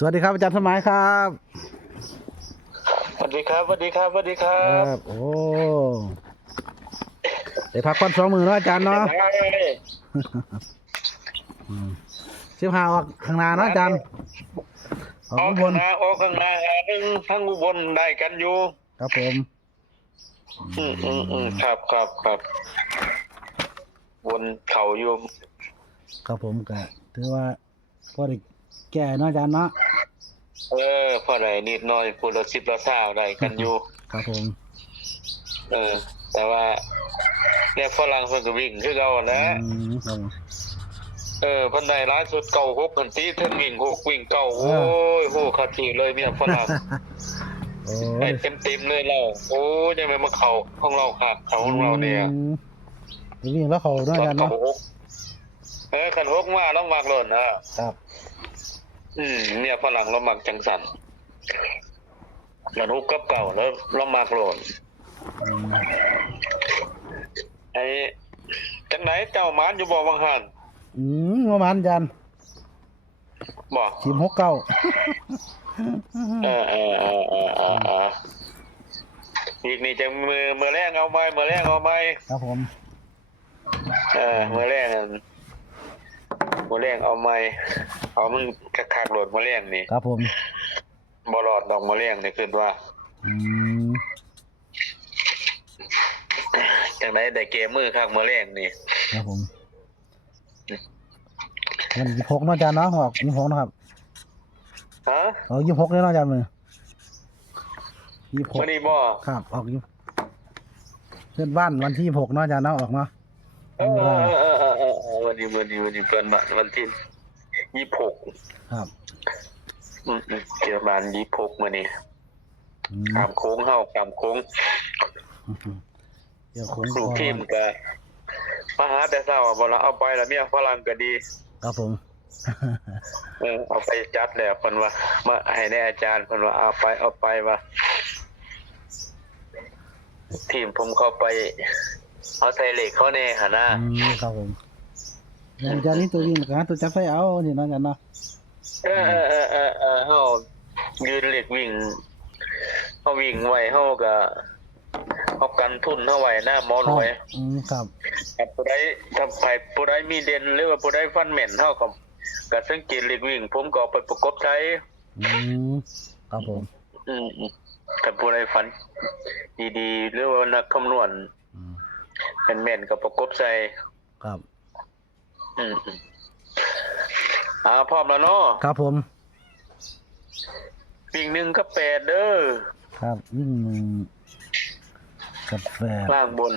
สวัสดีครับอาจารย์สมัยครับสวัสดีครับสวัสดีครับสวัสดีครัครับ บโอ้ได้พักผ่อน2 มื้อเนาะอาจารย์เนาะ15ออกข้างหน้าเนาะอาจารย์ออกออกอุบลข้างหน้าออกข้างหน้าหนึ่งทั้งอุบลได้กันอยู่ครับผมครับวนเขาอยู่ครับผมก็ถือว่าพอได้แก่เนาะอาจารย์เนาะพอได้นิดหน่อยพูดละสิบละสาวได้กันอยู่ ครับผมแต่ว่าเนี่ยฝรั่งเพิ่นก็วิ่งคือเก่านะครับผมเพิ่นได้ล่าสุด96เพิ่นตีเพิ่นวิ่ง6วิ่ง9โอ้ยโหคักทีเลยเนี่ยฝรั่ง โอ้ได้ยเต็มเลยแล้วโอ้ยยังไม่มาเข้าของเราครับเขาของเราเนี่ยวิ่งแล้วเขาเนาะอาจารย์ เขา เนาะ หกขันหกมาต้องมักหล่นนะครับเนี่ยฝรั่งเรามักจังสันขันหกกับเก่าแล้วเรามักหล่นไอ้จังไหนเจ้าหมานอยู่บ่บางหันประมาณอาจารย์บ่ทีม69อีกนี่จะมือแรงเอาไหมมือแรงเอาไหมครับผมมือแรงเอาไหมเอามึงคักๆโหลดมือแรงนี่ครับผมบ่หลอดดอกมือแรงนี่คือว่าจังไหนได้เกมมือคักมือแรงนี่ครับผมมัน26เนาะอาจารย์เนาะออก26นะครับออก26เลยเนาะอาจารย์มื้อ26มื้อนี้บ่ครับออกเพื่อนบ้านวันที่26เนาะอาจารย์เนาะออกเนาะวันนี้เพื่อนบ้านวันที่26ครับเจอบ้าน26มื้อนี้ข้ามโค้งเดี๋ยวโค้งลูกทีมก็มาหาแต่เช้าบ่ล่ะเอาไปแล้วเมียฝรั่งก็ดีครับผมเอาไปจัดแล้วเพิ่นว่ามาให้แน่อาจารย์เพิ่นว่าเอาไปว่าทีมผมเข้าไปเอาใส่เหล็กเขาแน่หั่นนะครับผมอาจารย์นี่ตัววิ่งกันตัวจับไฟเอานี่เนาะอาจารย์เนาะเฮายืนเหล็กวิ่งเฮาวิ่งไว้เฮาก็เฮากันทุนเฮาไว้นะหมอรวยครับผู้ใดทำไปผู้ใดมีเด่นหรือว่าผู้ใดฟันแม่นเฮาก็สังเกตเหล็กวิ่งผมก็ไปประกบใช้ครับผมถ้าผู้ใดฝันดีๆหรือว่านักคำนวณแม่นๆก็ประกบใส่ครับพร้อมแล้วเนาะครับผมวิ่ง1กับ8เด้อครับวิ่ง1กับ8ล่างบน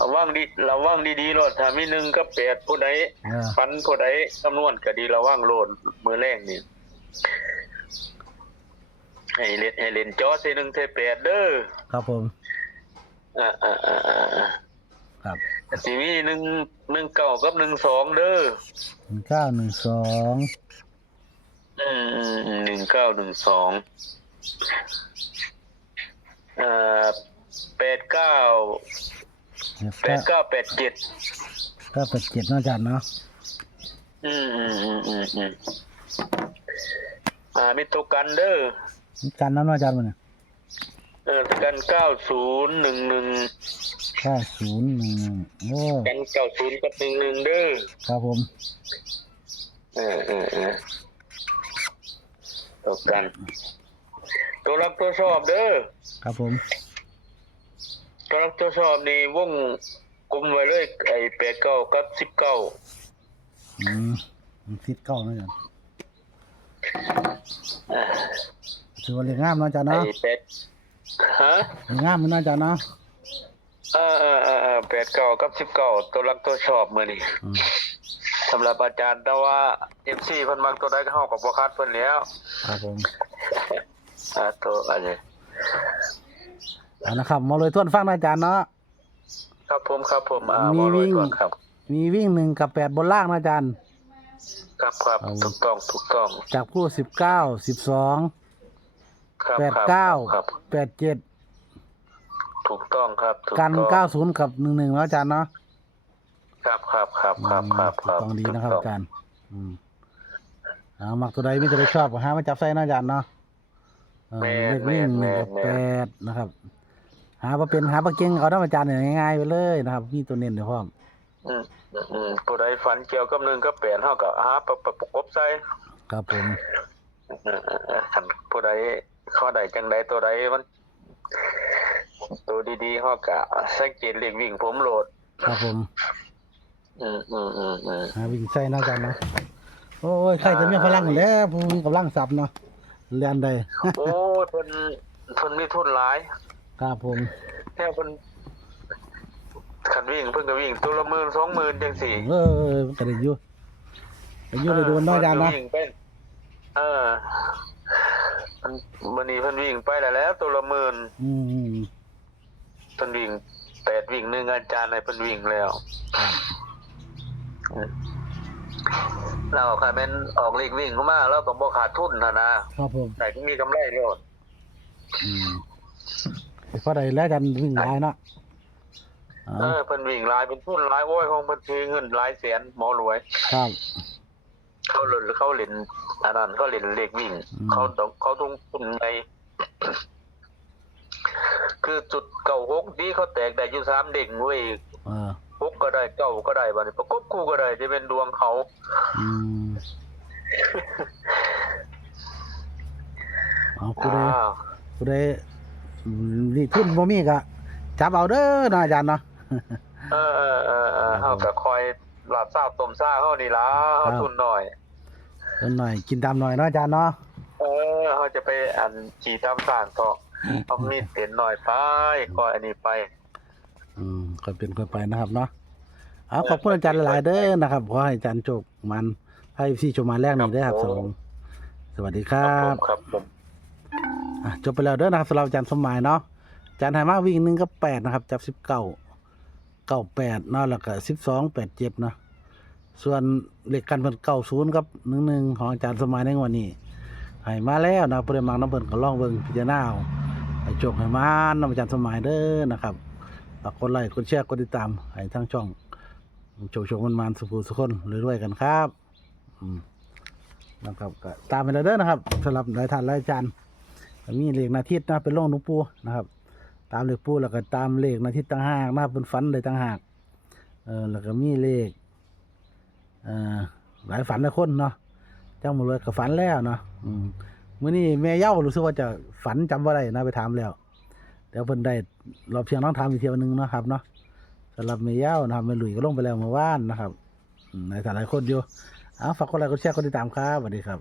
ระวังดีๆโลดถ้ามี1กับ8ผู้ใดฝันผู้ใดคำนวณก็ดีระวังโลดมื้อแรกนี่ให้เล่นจอใส่1ใส่8เด้อครับผมครับสิมี1 9กับ12เด้อ191219128987เนาะอาจารย์เนาะมีตัวกันเด้อกันนั้นอาจารย์มื้อนี้กัน9011โอ้กัน90กับ11เด้อครับผมตัวกันตัวรับตัวชอบเด้อครับผมตัวรับตัวชอบนี่วงกลมไว้เลยไอ้89กับ1919นะอาจารย์ถือว่าเรียงงามเนาะอาจารย์เนาะเรียงงามมันอาจารย์เนาะ89กับ19ตัวรักตัวชอบมื้อนี้สำหรับอาจารย์แต่ว่า MC เพิ่นมักตัวใดก็เฮาก็บ่คัดเพิ่นแล้วครับผมตัวอะไรนะครับมาเลยทวนฟังนะอาจารย์เนาะครับผมมีวิ่ง1กับ8บนล่างนะอาจารย์ครับถูกต้องจากผู้19 12 89 87ถูกต้องครับกัน90กับ11แล้วอาจารย์เนาะครับต้องดีนะครับอาจารย์ มักตัวใดมีตัวใดชอบก็หามาจับใส่เนาะอาจารย์เนาะเลขวิ่ง1 กับ 8นะครับ หาบ่เป็นหาบ่เก่งเอาเนาะอาจารย์เนี่ยง่ายๆไปเลยนะครับมีตัวเน้นด้วยพร้อมผู้ใดฝันเกี่ยวกับ1 กับ 8เฮาก็หาประกบใส่ครับผมคันผู้ใดข้อใดจังใดตัวใดมันตัวดีๆเฮาก็สังเกตเลขวิ่งผมโหลดครับผมหาวิ่งใส่เนาะอาจารย์เนาะโอ้ยใครจะมีพลังแล้วผู้มีกำลังทรัพย์เนาะเรียนได้โอ้ยเพิ่นมีทุนหลายครับผมแท้เพิ่นคันวิ่งเพิ่นก็วิ่งตัวละ10,000 20,000จังซี่ก็ได้อยู่ได้ดูน้อยอาจารย์เนาะมื้อนี้เพิ่นวิ่งไปแล้วตัวละ10,000เพิ่นวิ่ง8วิ่ง1อาจารย์ให้เพิ่นวิ่งแล้วเราใครเป็นออกเลขวิ่งเข้ามาแล้วก็บ่ขาดทุนนะครับผมแต่ก็มีกำไรโลดเพราะใดแล้วอาจารย์วิ่งหลายเนาะเพิ่นวิ่งหลายเป็นทุนหลายโอ้ยของเพิ่นซื้อเงินหลายแสนหมอรวยครับเขาเล่นอันนั้นเขาเล่นเลขวิ่งเขาต้องทุนในคือจุด96นี่เขาแตกได้อยู่3เด้งเว้ย6ก็ได้9ก็ได้บัดนี้ประกบคู่ก็ได้จะเป็นดวงเขาผู้ใดนี่ทุนบ่มีก็จับเอาเด้อนะอาจารย์เนาะเฮาก็คอยหลาบซ่าต้มซ่าเฮานี่ล่ะเฮาทุนน้อยกินตามหน่อยเนาะอาจารย์เนาะเฮาจะไปขี่ตามสร้างก็เอามีดเต็นหน่อยไปก็อันนี้ไปค่อยเป็นค่อยไปนะครับเนาะขอบคุณอาจารย์หลายๆเด้อนะครับขอให้อาจารย์โชคมันให้พี่ชมมาแรกนี่ได้ครับสวัสดีครับครับผมจบไปแล้วเด้อนะครับสำหรับอาจารย์สมหมายเนาะอาจารย์ให้มาวิ่ง1 กับ 8นะครับจับ19 98เนาะแล้วก็12 87เนาะส่วนเลขกันเพิ่น90กับ11ของอาจารย์สมหมายในงวดนี้ให้มาแล้วนะเพิ่นมักนำเพิ่นก็ลองเบิ่งพิจารณาเอาให้โชคให้มานำอาจารย์สมหมายเด้อนะครับฝากกดไลค์กดแชร์กดติดตามให้ทางช่องโชคมันสุขสุขคนรวยๆกันครับนะครับก็ตามไปแล้วเด้อนะครับสำหรับหลายท่านหลายอาจารย์มีเลขนาทิตนะเป็นลงหลวงปู่นะครับตามเลขปู่แล้วก็ตามเลขนาทิตต่างหากนะครับเป็นฝันเลยต่างหากแล้วก็มีเลขหลายฝันหลายคนเนาะเจ้าหมดเลยก็ฝันแล้วเนาะมื้อนี้แม่เย้ารู้สึกว่าจะฝันจำบ่ได้นะไปถามแล้วเดี๋ยวเพิ่นได้รอบเพียงน้องถามอีกเที่ยวนึงเนาะครับเนาะสำหรับแม่เย้านะครับแม่หลุยก็ลงไปแล้วเมื่อวานนะครับในหลายคนอยู่ฝากกดไลค์กดแชร์กดติดตามครับสวัสดีครับ